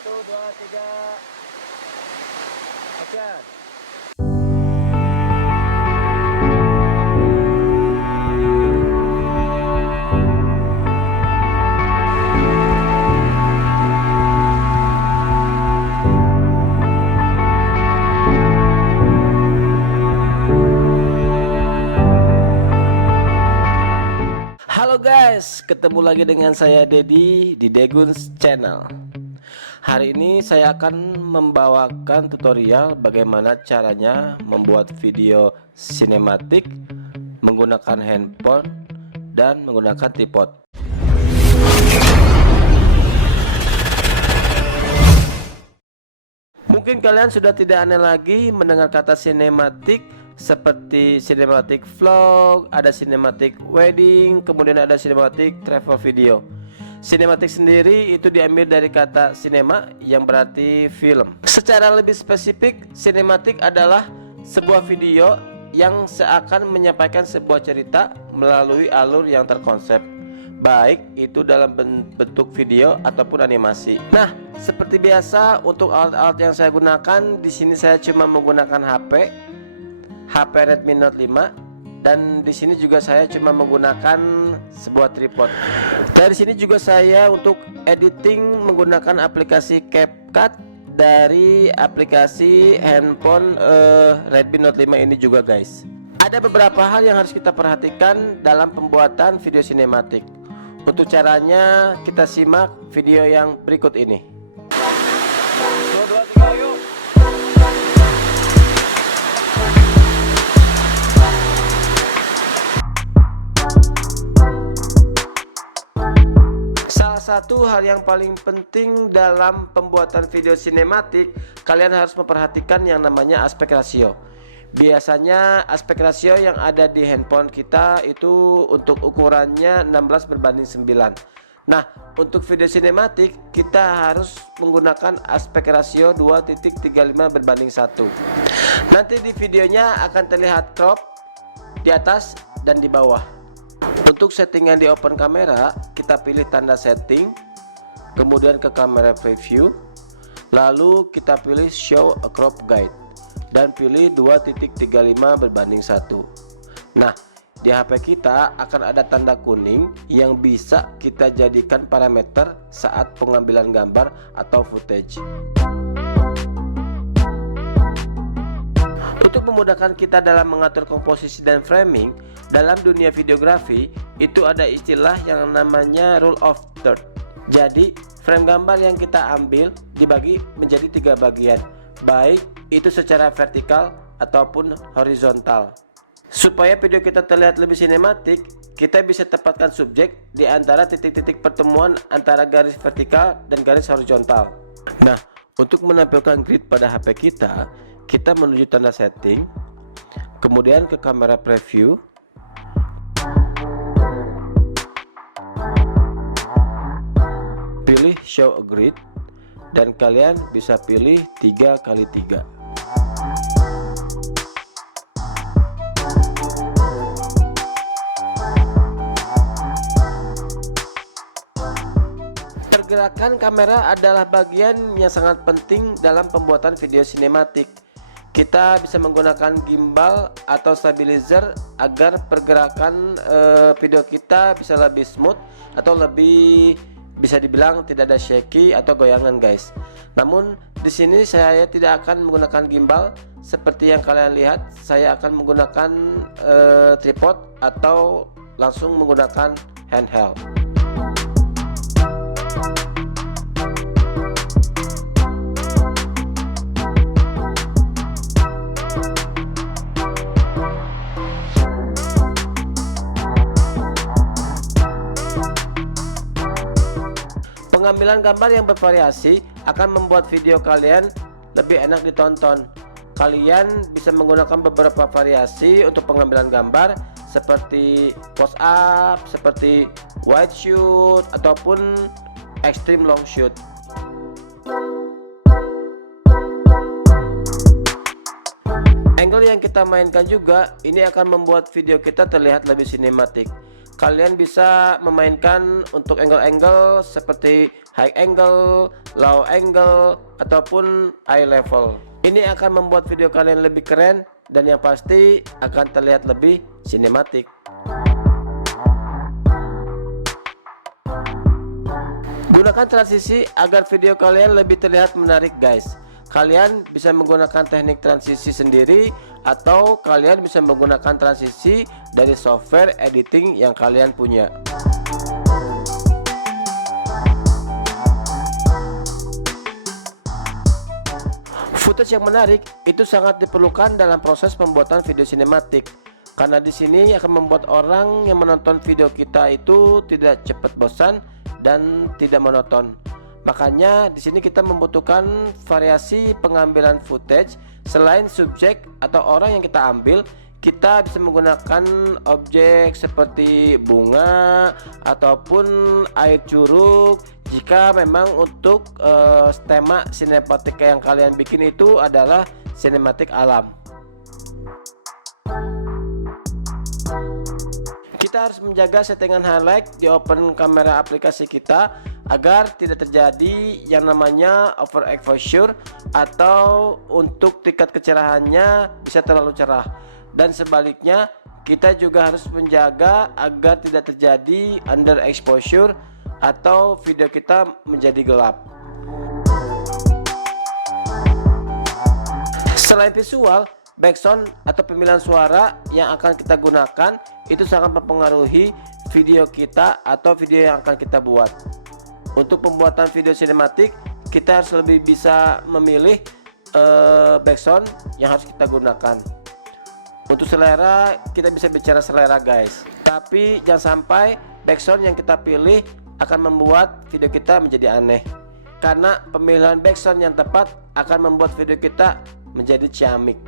Satu, dua, tiga. Action. Halo guys, ketemu lagi dengan saya Dedi di Deguns Channel. Hari ini saya akan membawakan tutorial bagaimana caranya membuat video sinematik menggunakan handphone dan menggunakan tripod. Mungkin kalian sudah tidak aneh lagi mendengar kata sinematik seperti cinematic vlog, ada cinematic wedding, kemudian ada cinematic travel video. Sinematik sendiri itu diambil dari kata sinema yang berarti film. Secara lebih spesifik, sinematik adalah sebuah video yang seakan menyampaikan sebuah cerita melalui alur yang terkonsep, baik itu dalam bentuk video ataupun animasi. Nah, seperti biasa untuk alat-alat yang saya gunakan di sini saya cuma menggunakan HP Redmi Note 5, dan di sini juga saya cuma menggunakan sebuah tripod. Dari sini juga saya untuk editing menggunakan aplikasi CapCut dari aplikasi handphone Redmi Note 5 ini juga guys. Ada beberapa hal yang harus kita perhatikan dalam pembuatan video sinematik. Untuk caranya kita simak video yang berikut ini. 2, 2, 3, yuk. Salah satu hal yang paling penting dalam pembuatan video sinematik, kalian harus memperhatikan yang namanya aspek rasio. Biasanya aspek rasio yang ada di handphone kita itu untuk ukurannya 16:9. Nah, untuk video sinematik kita harus menggunakan aspek rasio 2.35/1. Nanti di videonya akan terlihat crop di atas dan di bawah. Untuk settingan di open kamera, kita pilih tanda setting, kemudian ke kamera preview, lalu kita pilih show a crop guide dan pilih 2.35/1. Nah, di HP kita akan ada tanda kuning yang bisa kita jadikan parameter saat pengambilan gambar atau footage. Untuk memudahkan kita dalam mengatur komposisi dan framing, dalam dunia videografi itu ada istilah yang namanya rule of third. Jadi frame gambar yang kita ambil dibagi menjadi 3 bagian, baik itu secara vertikal ataupun horizontal. Supaya video kita terlihat lebih sinematik, kita bisa tempatkan subjek di antara titik-titik pertemuan antara garis vertikal dan garis horizontal. Nah, untuk menampilkan grid pada HP kita menuju tanda setting, kemudian ke kamera preview, pilih show a grid, dan kalian bisa pilih 3x3. Pergerakan kamera adalah bagian yang sangat penting dalam pembuatan video sinematik. Kita bisa menggunakan gimbal atau stabilizer agar pergerakan video kita bisa lebih smooth atau lebih bisa dibilang tidak ada shaky atau goyangan guys. Namun di sini saya tidak akan menggunakan gimbal seperti yang kalian lihat. Saya akan menggunakan tripod atau langsung menggunakan handheld. Pengambilan gambar yang bervariasi akan membuat video kalian lebih enak ditonton. Kalian bisa menggunakan beberapa variasi untuk pengambilan gambar seperti close up, seperti wide shoot ataupun extreme long shoot. Angle yang kita mainkan juga ini akan membuat video kita terlihat lebih sinematik. kalian bisa memainkan untuk angle-angle seperti high angle, low angle, ataupun eye level. Ini akan membuat video kalian lebih keren dan yang pasti akan terlihat lebih sinematik. Gunakan transisi agar video kalian lebih terlihat menarik guys. Kalian bisa menggunakan teknik transisi sendiri atau kalian bisa menggunakan transisi dari software editing yang kalian punya. Footage yang menarik itu sangat diperlukan dalam proses pembuatan video sinematik, karena di sini akan membuat orang yang menonton video kita itu tidak cepat bosan dan tidak monoton. Makanya di sini kita membutuhkan variasi pengambilan footage. Selain subjek atau orang yang kita ambil, kita bisa menggunakan objek seperti bunga ataupun air curug jika memang untuk tema sinematik yang kalian bikin itu adalah sinematik alam. Kita harus menjaga settingan highlight di open kamera aplikasi kita agar tidak terjadi yang namanya over exposure atau untuk tingkat kecerahannya bisa terlalu cerah, dan sebaliknya kita juga harus menjaga agar tidak terjadi under exposure atau video kita menjadi gelap. Selain visual, background atau pemilihan suara yang akan kita gunakan itu sangat mempengaruhi video kita atau video yang akan kita buat. Untuk pembuatan video sinematik, kita harus lebih bisa memilih background yang harus kita gunakan. Untuk selera, kita bisa bicara selera guys, tapi jangan sampai background yang kita pilih akan membuat video kita menjadi aneh, karena pemilihan background yang tepat akan membuat video kita menjadi ciamik.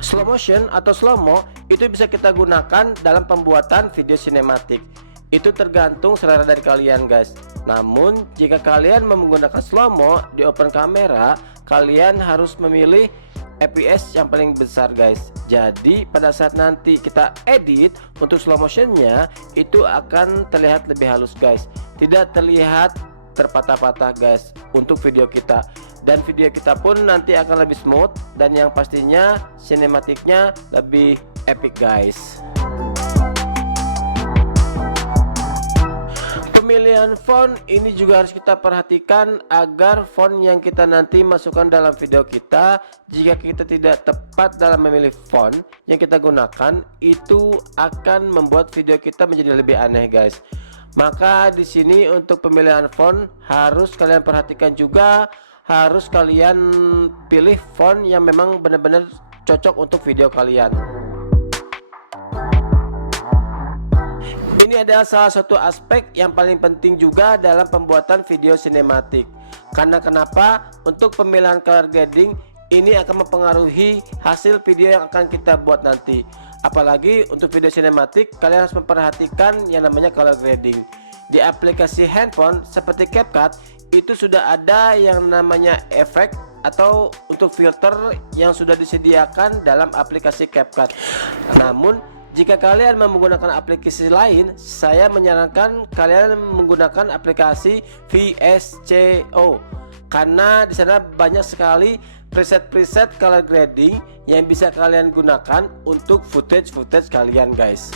Slow motion atau slow-mo itu bisa kita gunakan dalam pembuatan video sinematik. Itu tergantung selera dari kalian guys. Namun jika kalian menggunakan slow-mo di open kamera, kalian harus memilih FPS yang paling besar guys. Jadi pada saat nanti kita edit untuk slow motionnya itu akan terlihat lebih halus guys, tidak terlihat terpatah-patah guys untuk video kita, dan video kita pun nanti akan lebih smooth dan yang pastinya sinematiknya lebih epic guys. Pemilihan font ini juga harus kita perhatikan agar font yang kita nanti masukkan dalam video kita, jika kita tidak tepat dalam memilih font yang kita gunakan, itu akan membuat video kita menjadi lebih aneh guys. Maka di sini untuk pemilihan font harus kalian perhatikan juga, harus kalian pilih font yang memang benar-benar cocok untuk video kalian. Ini adalah salah satu aspek yang paling penting juga dalam pembuatan video sinematik. Karena kenapa? Untuk pemilihan color grading ini akan mempengaruhi hasil video yang akan kita buat nanti. Apalagi untuk video sinematik, kalian harus memperhatikan yang namanya color grading. Di aplikasi handphone seperti CapCut itu sudah ada yang namanya efek atau untuk filter yang sudah disediakan dalam aplikasi CapCut. Namun jika kalian menggunakan aplikasi lain, saya menyarankan kalian menggunakan aplikasi VSCO, karena di sana banyak sekali preset color grading yang bisa kalian gunakan untuk footage kalian guys.